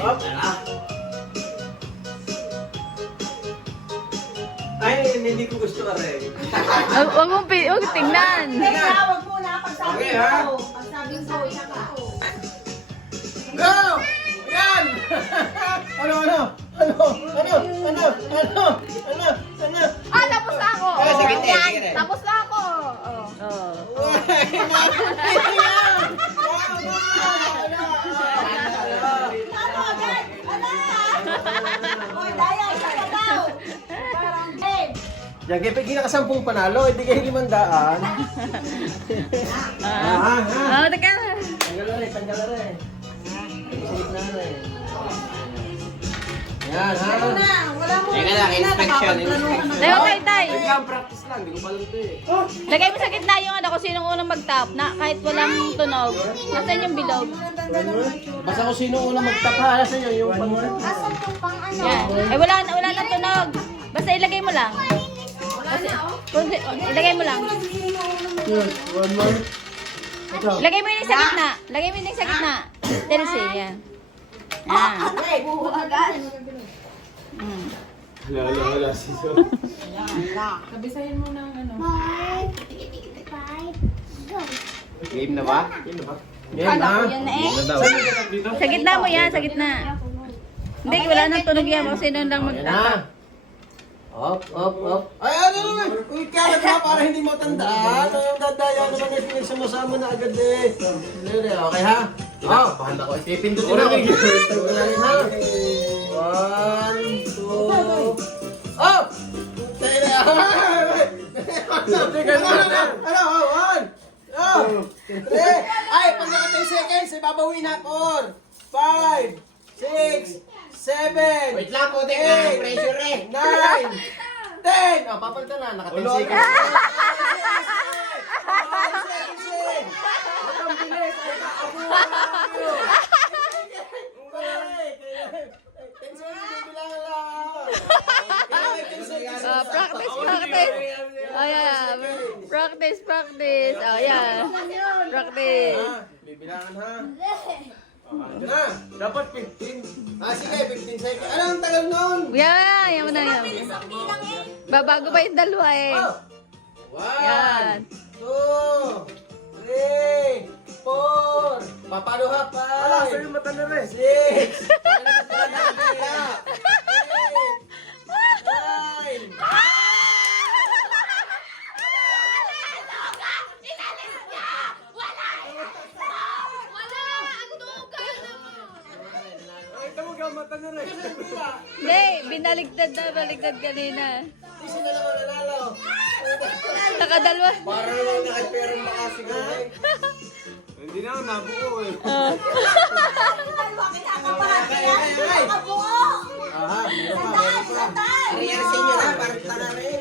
Hop. Ay, hindi ko gusto ka rin. Huwag mong tingnan. Teka, wag muna. Pagsabi Okay, ha? ko. Pagsabi ko, tsaka. Go! Yan! Ano? Ah, tapos na ako. Ah, sige, sige, Yan, sige. tapos na ako. Oh. Ano agad? Ala! Oy, daya, isa ka daw. Parang game. Diyan kayo pag kinakasampung panalo, hindi kayo 500. Oh, teka. Tanggal na rin. Isilip na rin. Yan, ha? Ano na? Wala mo. Teka lang, inspection. Tayo kay Tay. Practice lang, hindi ko pa lang ito eh. Lagay mo sa gitna yung ano kung sinong unang mag-top na kahit walang tunog. Nasaan yung bilog? Basta kung sino unang magtapa, nasa inyo yung pang... Asan yung pang ano? Yan. Eh wala nang tunog. Basta ilagay mo lang. Ilagay mo lang. One more. Ito. Lagay mo yun sa gitna. Lagay mo yun sa gitna. Tennessee, yan. Ah. Okay, buo agad. Mm. Wala si So. Kabisahin mo ng ano. Game na ba? Yan na ba? Kala ko yan na eh. Sa gitna mo yan, sa gitna. Hindi, wala nang tunog yan. Kung sino lang Yan na. magtapa. Up. Ay, ano naman? Uy, kaya ka para hindi mo tandaan. Ang dadaya naman eh, pinagsama-sama na agad eh. Okay ha? Oh, Pahala ko. pipindutin ako. Unahin ha? 1, 2, up! Tayo na. Ano? 1, 2, 3. Ay, pag naka 10 seconds, ibabawin na 4, 5, 6, 7, Wait lang po, teka. Pressure eh. 9, 10! Oh, papalitan na. Naka 10 seconds. Ang bilis. Ay, kaabuhan tayo. 10 seconds, bibilangan lang. Practice. Oh, yeah. Practice. Oh, yeah. Practice. Bibilangan ha. Diyan na. Dapat 15. Sige, 15 seconds. Anong tagal nun? Yeah, yan mo na yan. Babago pa yung dalawa eh. Oh. Yan. 2, 3, 4. Papalo ha, 5. Wala, sa'yo mata na rin. 6. 9. Ay, tamaga mata na rin. Hindi, binaligtad kanina. Isa na naman nalalaw. Nakadalwa. Para naman nakaperang makasigay. Hindi na ako nabuo eh. Dalawa kinakabahan ka yan. Nakabuo. Aha, meron pa, Sandal, meron pa. sandal. Nangyari sa inyo na, parang tanga rin.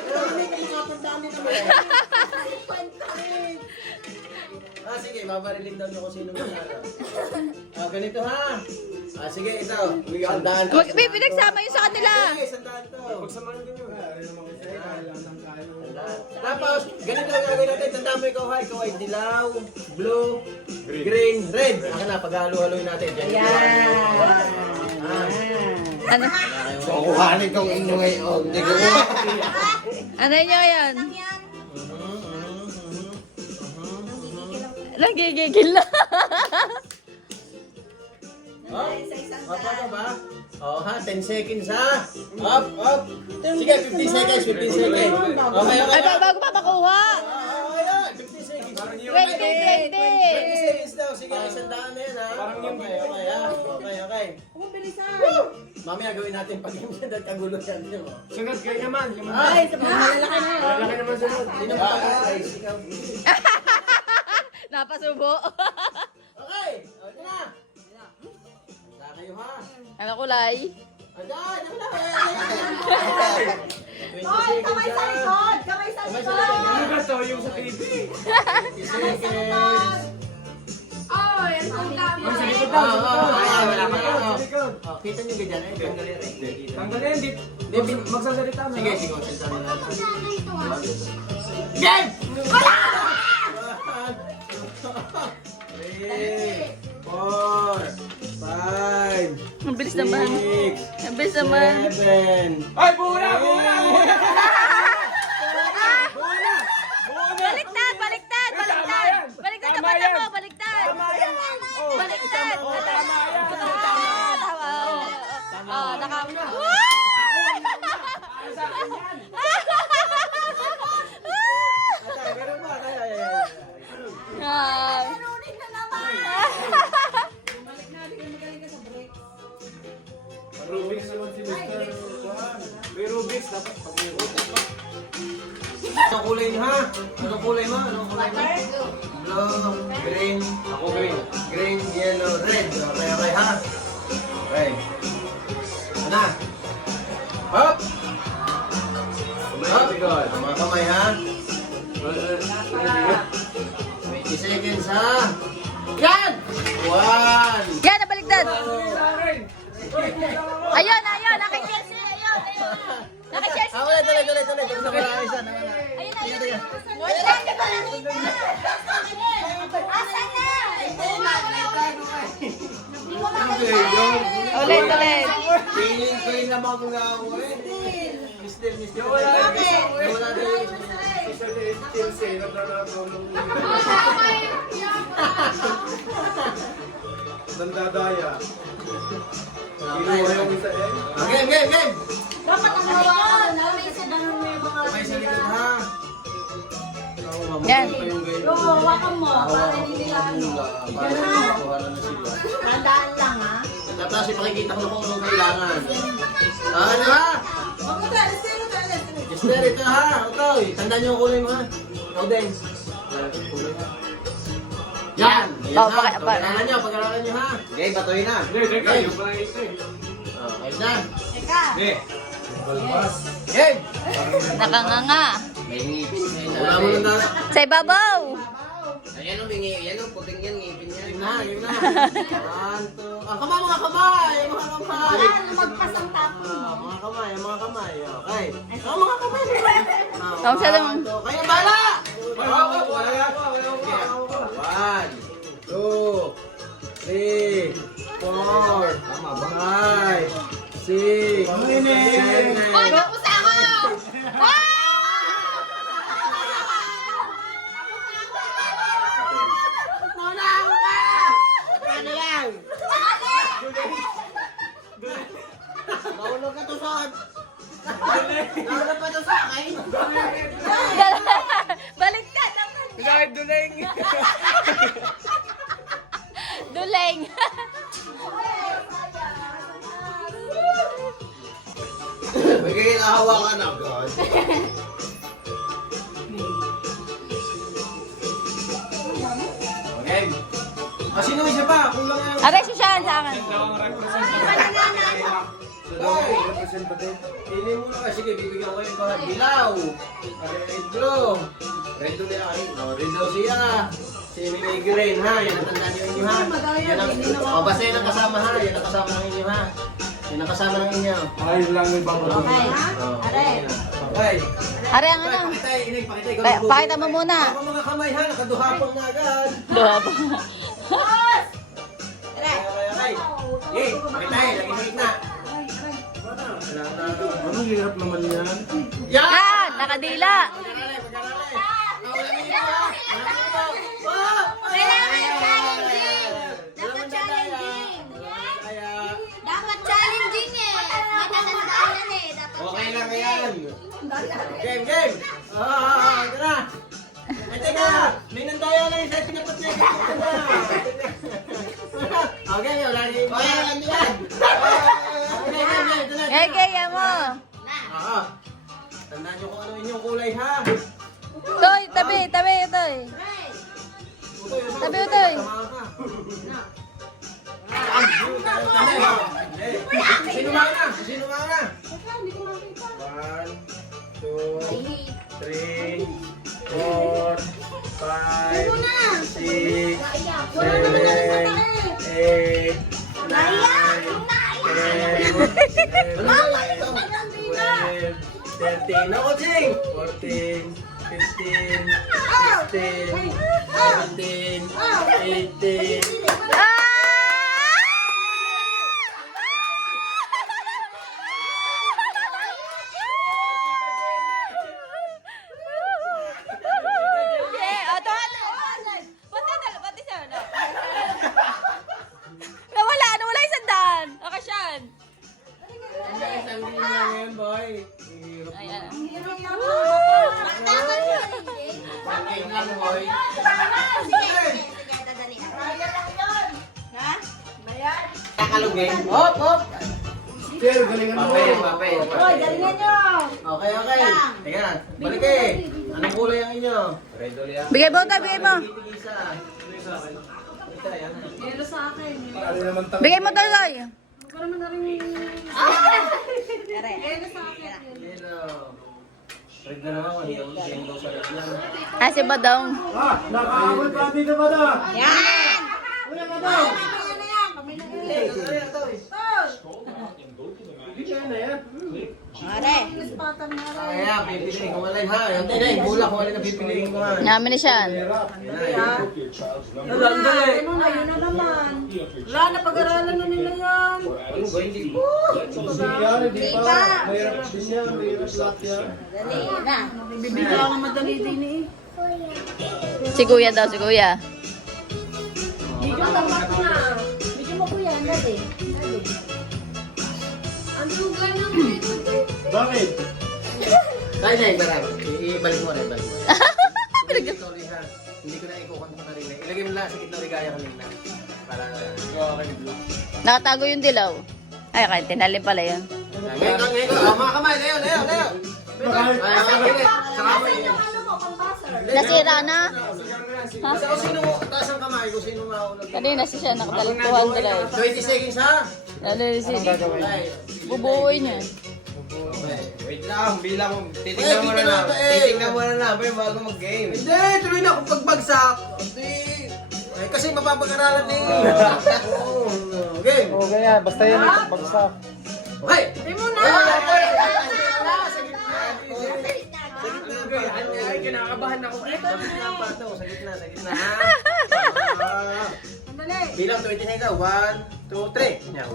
Pero hindi ka makapagdaan din naman. Sige, babarilin daw niyo kung sino manalo. Ganito ha. Sige, ito. Sandaan to. Pinagsama yun sa kanila. Sige, sandaan to. Pagsamahan ko yun. Tapos, ganito ang gagawin natin. Tandaan mo ikaw ha. Ikaw ay dilaw, blue, green, red. Akin na, paghalo-haloy natin. Ano? So, kuhanin kong inyo ngayon. Hindi ko Ano nyo yan? Nagigigil na. Up ka ba? Ha, 10 seconds ha. Up. Sige, 15 seconds, 15 seconds. Okay. Ay, bago pa makuha. Ayan, 15 seconds. 20. 20 seconds daw. Sige, isang daan na yan ha. Okay ha. Okay. Mamaya gawin natin pag yung dahil kagulo yan. Sunod kayo naman. Ay, malalaki na yun. Malalaki naman sunod. Hindi naman pag-guys. Napasubo. Okay, okay na. Handa kayo ha. Ano kulay? Ayan, ano na. Hoy, kamay sa likod. Kamay sa likod. Ano ba to? Yung sa TV? 20 seconds. Oy, ano ang dami? Ang sige ko daw. Wala pa. Likod. Kita nyo ganyan eh. Tanggalin rin. Tanggalin, di magsasalita mo. Sige, salita na natin. Game! Wala! 3, 4, naman. Ang bilis naman. 7. Ay, buhula! Buhula! Buhula! Baliktad! Baliktad! Baliktad! Baliktad ang mata mo! Baliktad! Tama yan! Oh, Baliktad! oh, tama yan! Tama! Oh, naka... Meron ba? Ay. Ah. Merunin na naman. Rubik's naman si Mr. May Rubik's dapat pag may Rubik's. Anong kulay niyo ha? Anong kulay mo? Anong kulay mo? Blue, green, Ako green. green, yellow, red. Okay ha? Okay. Ano? Hop! Hop! Mga kamay ha? 20 seconds ha? Yan! 1! Yan, nabaliktad! Sa akin! Ayun, ayun! Naka-Chelsea! Ayun, ayun! Naka-Chelsea! Tuloy. Gusto ko lang isa. Ayun, ayun, ayun! Asan na? Ulit, ulit! Feeling ko yung lamang nga ako eh. Mister. Wala na Wala na yun. Isa na yung Chelsea. Nagdadagulong mo. Nandadaya. Kinuha yung isa eh. Game! Dapat ang likod. May sa ganun mo yung mga... May sa likod ha. Yan. Oo, hawakan mo. Para hindi nila ano. Tandaan lang ha. Tapos ipakikita ko na kung anong kailangan. Ano ha? Huwag mo tayo. Mister, ito ha. Otoy, tandaan niyo ang kulay mo ha. Ikaw din. Yan! Yan Oh, ha. Pag-aralan niyo ha. Okay, batoy na. Hindi, teka. Yung pala ito eh. Okay na. Teka. Hindi. Balbas. Game! Nakanganga! May ngipin. Wala mo lang dati. Sa ibabaw! Ayan o, puting yan, ngipin yan. Yun na. One, two. Kamay, mga kamay! Wala, magpasang tapo mo. Mga kamay. Okay. Mga kamay. Tama siya naman. Kayo bala! Wala pa. 1, 2, 3, 4, 5, 6, 7, Tapos ako! Ano lang? Mahulog ka to sa... Mahulog pa to sa akin. Baliktad! Kahit duleng. Duleng! May kailangahawakan agad. Okay. Sino isa pa? Kulang yan. Aray, si Sean sa akin. Representative. Pili mo na. Sige, bibigyan ko yung kahit dilaw. Red blue. Red blue na ay. Red daw siya. Si may green ha. Yan ang tandaan niyo inyo ha. Basta yan ang kasama ha. Yan ang kasama ng inyo ha. Yan ang kasama ng inyo. Ayun lang yung bago. Okay, ha? Aray. Okay. Aray, ang ano? Pakita, inay. Pakita. Ikaw Pa- ng pakita mo muna. Ako mga kamay ha. Nakaduhapang na agad. Duha pa. Okay. Okay. Pakita eh. Lagi sa gitna. Anong hirap naman yan? Yan! Nakadila! Dapat challenging eh. Matatandaan eh. Dapat Okay lang yan. Game. Ito na. Ay, teka. May nandaya lang yung pinapat niya. Okay, wala na yung... Okay, yan. Ito na. Eh, kaya mo! Oo. Tandaan niyo kung ano inyong kulay ha. Toy, tabi, Toy! Tabi, Utoy. Sino mauna? 1, 2, 3, 4, 5, 6, 7, 8, 9, 10, 13, ako Jing! 14, 15, 16, 17, 18, Ah! game. Hop, hop! Sir, galingan mo. Papel. Hoy, galingan nyo. Okay. Teka na. Balik eh. Anong kulay ang inyo? Red ulit. Bigay mo, bigay mo. Tigisa. Ito, yan. Yelo sa akin. Ano naman tang... Bigay mo, Toy. Para man na rin... Yelo sa akin. Yellow. Red na naman. Yung daw sa red yan. Ah, si Badong. Ah, nakaabot pa dito ba daw? Yan! Wala ka daw. Kami na yan. Kami na yan. Bigyan na yan. Are. Patang na rin. Kaya, pipiliin ko malay ha. Yung tinay, bulak ko alin na pipiliin ko ha. Namin na siya. Ano na, yun na naman. Wala na, pag-aralan na nila yan. Ano ba, hindi ko? Yan, hindi pa. Mahirap din yan. Mahirap lahat yan. Dali na. Bibigyan ako madali din eh. Si Kuya daw, si Kuya. Medyo tapat na. Medyo mo po yan, dali. Ang sugar ng dito. Bakit? Nay, barang. Ibalik mo rin, ibalik mo. Sorry ha. Hindi ko na ikukwento na rin. Ilagay mo lang sa gitna ligaya kanina. Para... Nakatago yung dilaw. Ay, kahit tinalim pala yun. Ngayon ko. Mga kamay, Leo. Saka mo yun. Nasira na. Basta kung sino mo, taas ang kamay, kung sino maulog. Kanina si siya nakatalag 200. 20 seconds ha? Lalo si Ay, bubuoy niya. Wait lang, bilang mo. Titignan mo na lang. Titignan mo na lang, bago mag-game. Hindi, tuloy na akong pagbagsak. Hindi. Ay, kasi mapapag-aralan din. Okay. O kaya, basta yan. Bagsak. Okay. Hindi mo na. Ay, kinakabahan ako. Sa gitna pa ito. Sa gitna. Dali. Bilang 20 seconds. 1, 2, 3. Yan. 1, 2,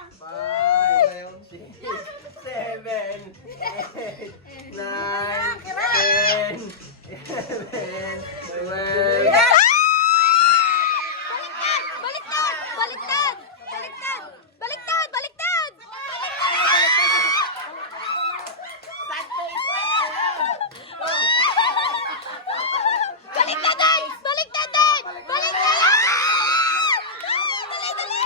3, 4, 5, 6, 7, 8, 9, 10, 11, 12. Baliktad! Baliktad! Baliktad! Baliktad! Baliktad! Baliktad din! Baliktad din! Baliktad! Dali, dali!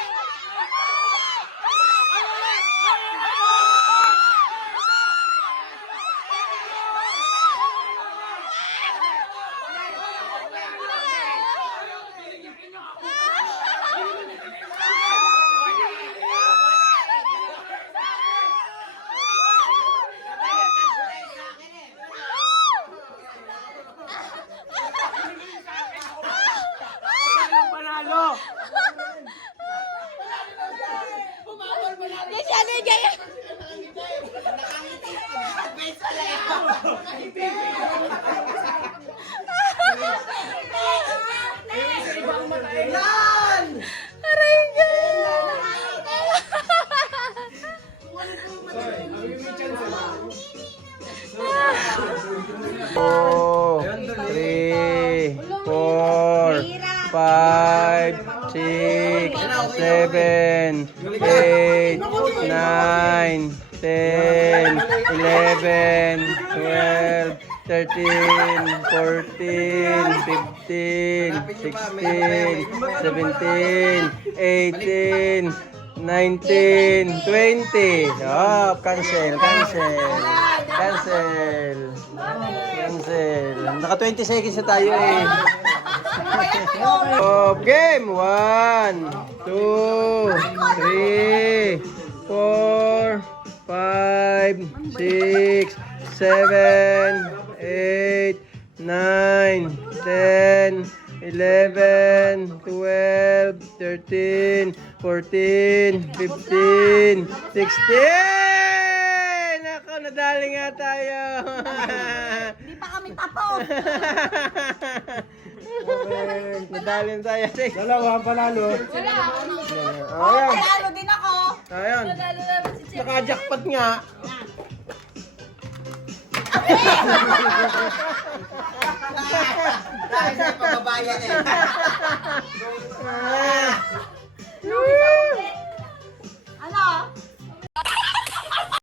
Hindi siya nagaya. Aray ka! Oh, 3, 4, 5, 6, 7, 8, 9, 10, 11, 12, 13, 14, 15, 16, 17, 18, 19, 20. Oh, cancel. Naka 20 seconds na tayo eh. Oh, game. 1, 2, 3, 4, 5, 6, 7, 8, 9, 10, 11, 12, 13, 14, 15, 16! Ako, nadali nga tayo. Hindi pa kami tapos. Nadali na tayo. Dalawa panalo. Wala. Oh, yan. Panalo din ako. Ayan. Panalo naman si Chef. Naka-jackpot nga. Dahil sa pababayan eh. Ah.